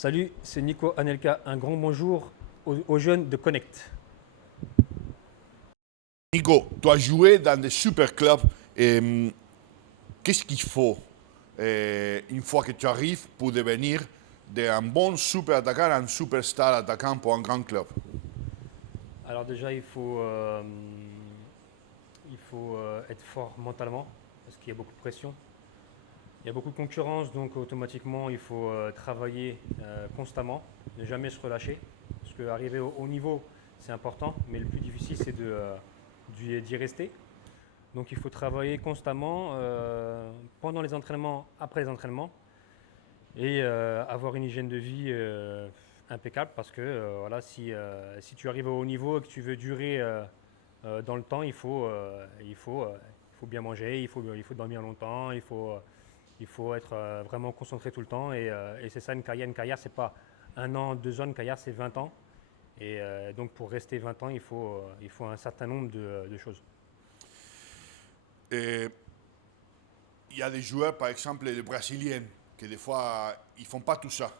Salut, c'est Nico Anelka. Un grand bonjour aux jeunes de Connect. Nico, tu as joué dans des super clubs. Qu'est-ce qu'il faut une fois que tu arrives pour devenir d'un bon super attaquant à un superstar attaquant pour un grand club? Alors déjà, il faut être fort mentalement parce qu'il y a beaucoup de pression. Il y a beaucoup de concurrence, donc automatiquement, il faut travailler constamment, ne jamais se relâcher. Parce qu'arriver au haut niveau, c'est important, mais le plus difficile, c'est d'y rester. Donc il faut travailler constamment pendant les entraînements, après les entraînements, et avoir une hygiène de vie impeccable parce que voilà, si tu arrives au haut niveau et que tu veux durer dans le temps, il faut bien manger, il faut dormir longtemps, il faut être vraiment concentré tout le temps et c'est ça une carrière. Une carrière, c'est pas un an, 2 ans, une carrière, c'est 20 ans. Et donc pour rester 20 ans, il faut un certain nombre de choses. Et il y a des joueurs, par exemple les Brésiliens, qui des fois, ils font pas tout ça.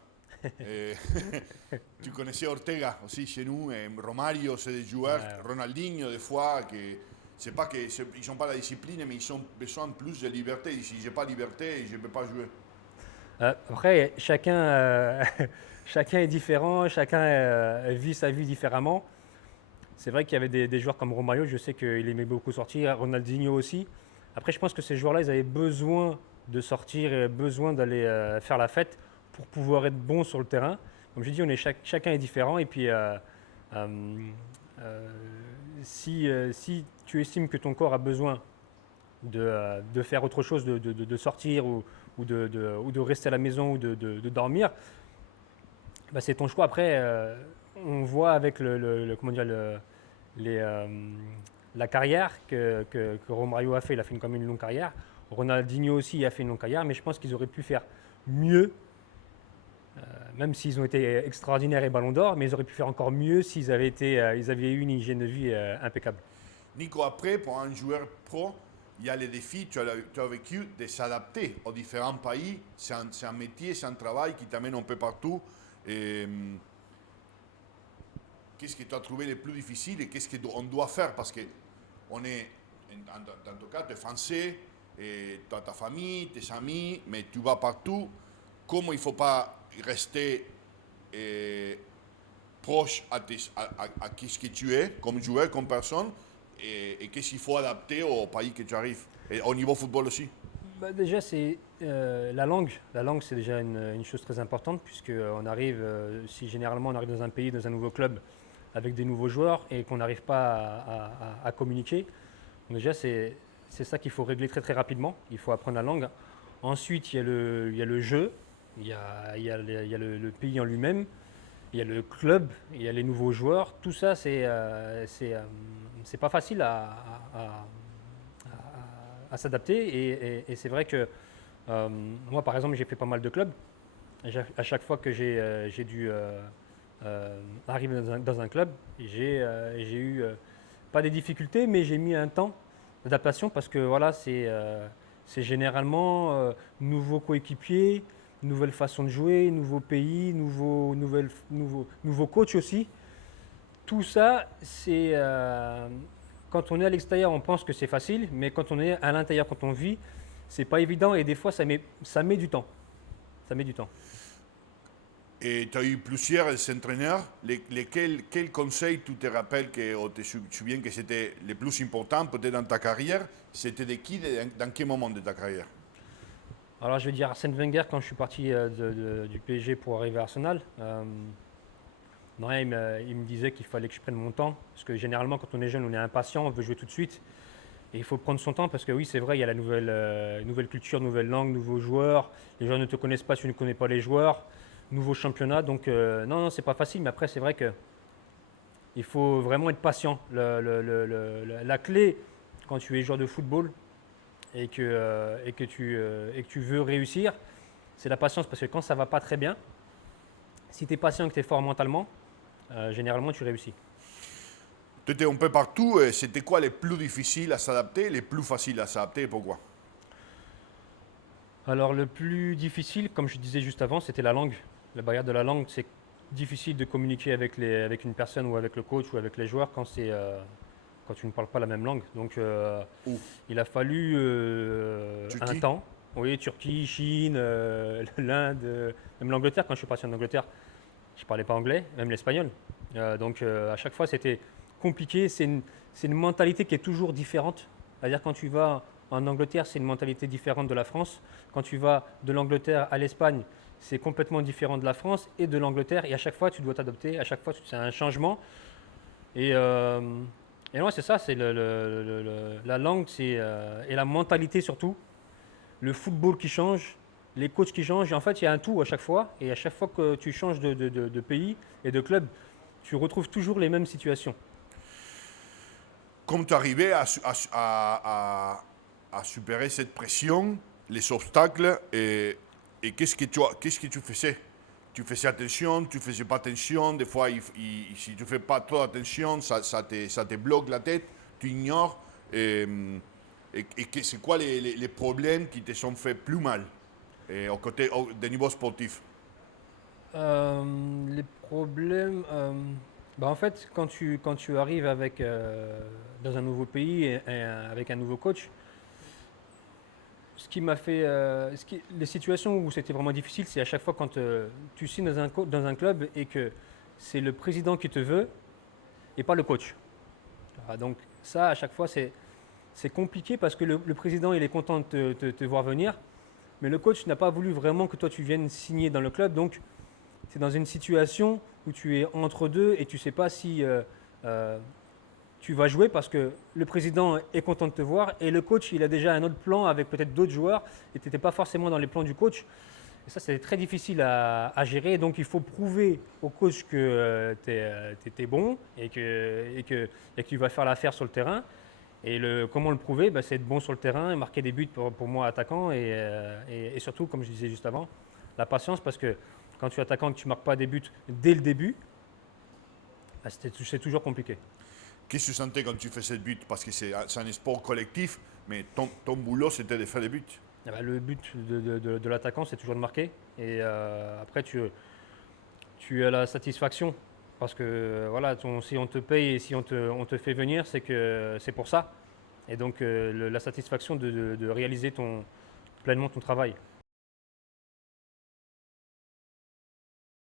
Et tu connaissais Ortega aussi chez nous, et Romario, c'est des joueurs, Ouais. Ronaldinho, des fois, que c'est pas qu'ils n'ont pas la discipline, mais ils ont besoin plus de liberté. Si j'ai pas de liberté, je ne peux pas jouer. Après, chacun est différent, chacun vit sa vie différemment. C'est vrai qu'il y avait des joueurs comme Romario, je sais qu'il aimait beaucoup sortir, Ronaldinho aussi. Après, je pense que ces joueurs-là, ils avaient besoin de sortir, et besoin d'aller faire la fête pour pouvoir être bons sur le terrain. Comme je dis, chacun est différent. Et puis, euh, si tu estimes que ton corps a besoin de faire autre chose, de sortir ou de rester à la maison ou de dormir, bah, c'est ton choix. Après, on voit avec comment dire, les, euh, la carrière que Romario a fait. Il a fait quand même une longue carrière. Ronaldinho aussi a fait une longue carrière, mais je pense qu'ils auraient pu faire mieux, même s'ils ont été extraordinaires et ballon d'or, mais ils auraient pu faire encore mieux s'ils ils avaient eu une hygiène de vie impeccable. Nico, après, pour un joueur pro, il y a les défis, tu as vécu de s'adapter aux différents pays. C'est un métier, c'est un travail qui t'amène un peu partout. Et, qu'est-ce que tu as trouvé le plus difficile et qu'est-ce qu'on doit faire? Parce que on est, dans ton cas, tu es français, et tu as ta famille, tes amis, mais tu vas partout. Comment il ne faut pas rester proche à qui ce que tu es, comme joueur, comme personne, et qu'est-ce qu'il faut adapter au pays que tu arrives, et au niveau football aussi. Bah, déjà, c'est la langue. La langue, c'est déjà une chose très importante puisque on arrive, si généralement on arrive dans un pays, dans un nouveau club, avec des nouveaux joueurs et qu'on n'arrive pas à communiquer. Donc déjà, c'est ça qu'il faut régler très très rapidement. Il faut apprendre la langue. Ensuite, il y a le jeu, il y a le pays en lui-même, il y a le club, il y a les nouveaux joueurs. Tout ça, c'est pas facile à s'adapter. Et c'est vrai que moi, par exemple, j'ai fait pas mal de clubs. À chaque fois que j'ai dû arriver dans un club, j'ai eu pas des difficultés, mais j'ai mis un temps d'adaptation parce que voilà, c'est généralement nouveaux coéquipiers, nouvelle façon de jouer, nouveau pays, nouveau coach aussi. Tout ça, quand on est à l'extérieur, on pense que c'est facile, mais quand on est à l'intérieur, quand on vit, c'est pas évident et des fois ça met du temps. Ça met du temps. Et tu as eu plusieurs entraîneurs. Quels conseils tu te rappelles ou te souviens que c'était le plus important peut-être dans ta carrière? C'était de qui, dans quel moment de ta carrière? Alors je vais dire Arsène Wenger quand je suis parti du PSG pour arriver à Arsenal. Non, il me disait qu'il fallait que je prenne mon temps parce que généralement quand on est jeune on est impatient, on veut jouer tout de suite. Et il faut prendre son temps parce que oui c'est vrai il y a la nouvelle culture, nouvelle langue, nouveaux joueurs. Les joueurs ne te connaissent pas, tu ne connais pas les joueurs. Nouveau championnat, donc non, non, c'est pas facile, mais après, c'est vrai que il faut vraiment être patient. La clé, quand tu es joueur de football et que tu veux réussir, c'est la patience, parce que quand ça va pas très bien, si tu es patient et que tu es fort mentalement, généralement, tu réussis. Tu étais un peu partout. C'était quoi les plus difficiles à s'adapter, les plus faciles à s'adapter et pourquoi? Alors, le plus difficile, comme je disais juste avant, c'était la langue. La barrière de la langue, c'est difficile de communiquer avec une personne ou avec le coach ou avec les joueurs quand tu ne parles pas la même langue. Donc, Où? il a fallu un Turquie? temps. Oui, Turquie, Chine, l'Inde, même l'Angleterre. Quand je suis parti en Angleterre, je ne parlais pas anglais, même l'espagnol. Donc, à chaque fois, c'était compliqué. C'est une mentalité qui est toujours différente. C'est-à-dire, quand tu vas en Angleterre, c'est une mentalité différente de la France. Quand tu vas de l'Angleterre à l'Espagne, c'est complètement différent de la France et de l'Angleterre. Et à chaque fois, tu dois t'adapter. À chaque fois, c'est un changement. Et, euh, et ouais, c'est ça, c'est la langue et la mentalité surtout. Le football qui change, les coachs qui changent. Et en fait, il y a un tout à chaque fois. Et à chaque fois que tu changes de pays et de club, tu retrouves toujours les mêmes situations. Comment tu arrivais à superer cette pression, les obstacles et qu'est-ce que tu faisais? Tu faisais attention, tu faisais pas attention, des fois si tu fais pas trop attention, ça te bloque la tête, tu ignores. C'est quoi les problèmes qui te sont fait plus mal des niveaux sportifs? Les problèmes. Bah en fait, quand tu arrives dans un nouveau pays avec un nouveau coach, ce qui m'a fait. Les situations où c'était vraiment difficile, c'est à chaque fois quand tu signes dans un club et que c'est le président qui te veut et pas le coach. Donc, ça, à chaque fois, c'est compliqué parce que le président, il est content de te voir venir, mais le coach n'a pas voulu vraiment que toi tu viennes signer dans le club. Donc, c'est dans une situation où tu es entre deux et tu ne sais pas si tu vas jouer parce que le président est content de te voir et le coach, il a déjà un autre plan avec peut-être d'autres joueurs et tu n'étais pas forcément dans les plans du coach. Et ça, c'est très difficile à gérer. Donc, il faut prouver au coach que tu es bon et que tu vas faire l'affaire sur le terrain. Et comment le prouver? C'est être bon sur le terrain et marquer des buts pour moi attaquant et surtout, comme je disais juste avant, la patience parce que quand tu es attaquant et que tu ne marques pas des buts dès le début, c'est toujours compliqué. Qu'est-ce que tu sentais quand tu faisais le but? Parce que c'est un sport collectif, mais ton boulot, c'était de faire des buts. Le but de l'attaquant, c'est toujours de marquer. Et après, tu as la satisfaction. Parce que voilà, si on te paye et si on te fait venir, c'est que c'est pour ça. Et donc, la satisfaction de réaliser pleinement ton travail.